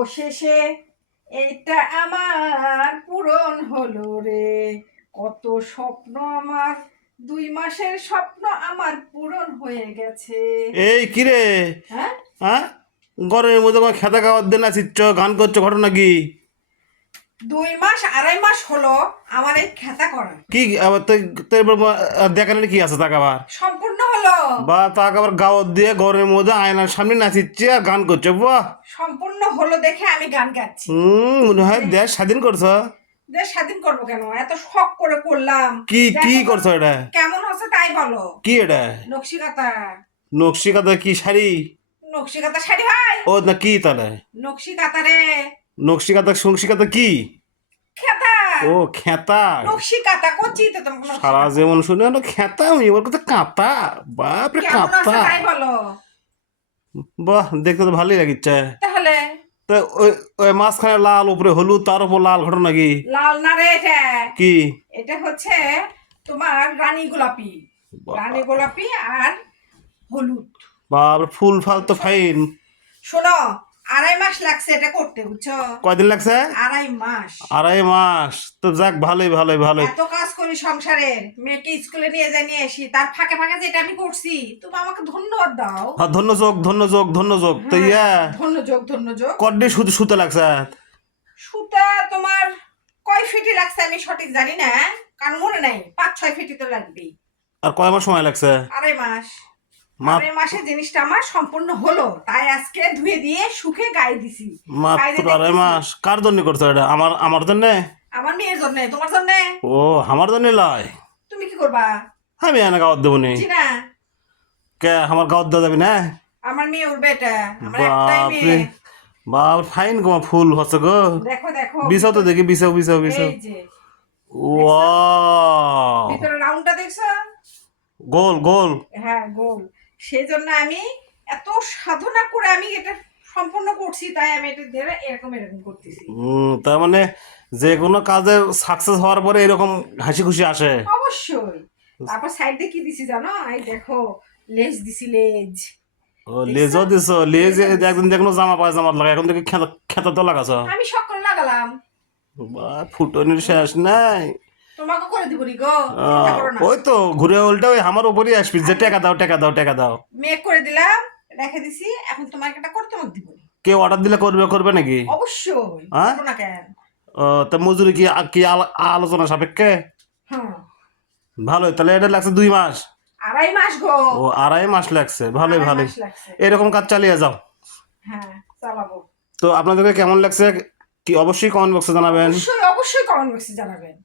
অবশেষে এটা আমার পূরণ হলো রে। কত স্বপ্ন আমার, 2 মাসের স্বপ্ন আমার পূরণ হয়ে গেছে। এই কিরে, হ্যাঁ, হ্যাঁ, গরমের মধ্যে আমার খেতে খাওয়ার দেন আসিচ্ছ, গান করছো, ঘটনা কি? 2 মাস 2.5 মাস হলো আমার এই খেতা করা কি আবার দেখানোর কি আছে টাকা আবার? সম্পূর্ণ হলো। বা টাকা আবার গাওয়ার দিয়ে গরমের মধ্যে আয়নার সামনে নাচিচ্ছে আর গান করছো, বাহ। সম্পূর্ণ হলো দেখে আমি গান গাচ্ছি। মনে হয় দেশ স্বাধীন করছো। দেশ স্বাধীন করবো কেন, এত শখ করে করলাম। কি কি দেখো তো করছো এটা? কেমন হচ্ছে তাই বলো। কি এটা? নকশি কাঁথা। নকশি কাঁথা কি শাড়ি? নকশি কাঁথা শাড়ি হয়? ও না, কি তাহলে নকশি কাঁথা রে। নকশি কাঁথা সংশি কাঁথা কি? খেতা। ও খেতা। নকশি কাঁথা করছি তো তোমাকে নকশি সারা কাঁথা। যেমন শুনে হলো খেতা, আমি এবার কথা কাঁথা, বাপরে কেমন আছে কাঁথা। তাই বলো। বাহ, দেখতে তো ভালোই লাগিচ্ছে। তাহলে তো ওই ওই মাঝখানে লাল, উপরে হলুদ, তার উপর লাল, ঘটনা কি? লাল না রে এটা। কি? এটা হচ্ছে তোমার রানী গোলাপি। রানী গোলাপি আর হলুদ। বাপ, ফুল ফাল তো ফাইন। শোনো, 2.5 মাস লাগছে এটা করতে, বুঝছো? কয়দিন লাগছে? 2.5 মাস। 2.5 মাস? তো যাক, ভালোই ভালোই ভালোই। এত কাজ করি সংসারের, মেয়েকে স্কুলে নিয়ে যাই নিয়ে আসি, তার ফাঁকে ফাঁকে যেটা আমি করছি, তুমি আমাকে ধন্যবাদ দাও। হ্যাঁ, ধন্য যোগ, ধন্য যোগ, ধন্য যোগ। তো ইয়া ধন্যযোগ ধন্যযোগ। কড্ডি সুতো সুতো লাগছে? সুতা তোমার কয় ফিটি লাগছে আমি সঠিক জানি না, কারণ মনে নাই। 5-6 ফিটি তো লাগবে। আর কয় মাস সময় লাগছে? 2.5 মাস। মাত- 2.5 মাসে জিনিসটা আমার সম্পূর্ণ হলো, তাই আজকে ধুয়ে দিয়ে শুকে গায়ে দিছি। মাত্র 2.5 মাস? কার জন্য করছো এটা? আমার আমার জন্য? আমার মেয়ের জন্য, তোমার জন্য। ও, আমার জন্য লয়। তুমি কি করবা? আমি এনে গাওয়ার দেবো নি। জি না, কে আমার গাওয়ার দেওয়া যাবি না? আমার মেয়ে উঠবে এটা, আমার একটাই বাপরে, মেয়ে। বাপ, ফাইন গো, ফুল হচ্ছে গো। দেখো দেখো বিছাও তো দেখি, বিছাও বিছাও বিছাও। এই যে ওয়াও, ভিতরে রাউন্ডটা দেখছো? গোল গোল। হ্যাঁ, গোল। সেজন্য আমি এত সাধনা করে আমি এটা সম্পূর্ণ করছি, তাই আমি এটা দিয়ে এরকম এরকম করতেছি। তার মানে যে কোনো কাজে সাকসেস হওয়ার পরে এরকম হাসি খুশি আসে। অবশ্যই। তারপর সাইডে কি দিছি জানো? এই দেখো, লেজ দিছি, লেজ। ও, লেজও দিছো? লেজ একদিন দেখলো জামা পায়জামা লাগা, এখন থেকে খেতা তো লাগাছ। আমি শখ করে লাগালাম। বা, ফুটনির শেষ নাই। তোমাকে করে দিব নি গো, চিন্তা করো না। ওই তো ঘুরে উল্টা ওই আমার উপরই আসবি যে টাকা দাও টাকা দাও টাকা দাও। মেক করে দিলাম, রেখে দিছি, এখন তোমাকে এটা করতে মত দিব নি। কেউ অর্ডার দিলে করবে করবে নাকি? অবশ্যই, হ্যাঁ? করবো না কেন? তা মজুরি কি কি আলোচনা সাপেক্ষে? হ্যাঁ। ভালোই, তাহলে এটা লাগছে 2 মাস। 2.5 মাস গো। ও, 2.5 মাস লাগছে, ভালোই 2.5 ভালোই। মাস লাগছে। এরকম কাজ চালিয়ে যাও। হ্যাঁ, চালাবো। তো আপনাদেরকে কেমন লাগছে কি অবশ্যই কমেন্ট বক্সে জানাবেন। অবশ্যই অবশ্যই কমেন্ট বক্সে জানাবেন।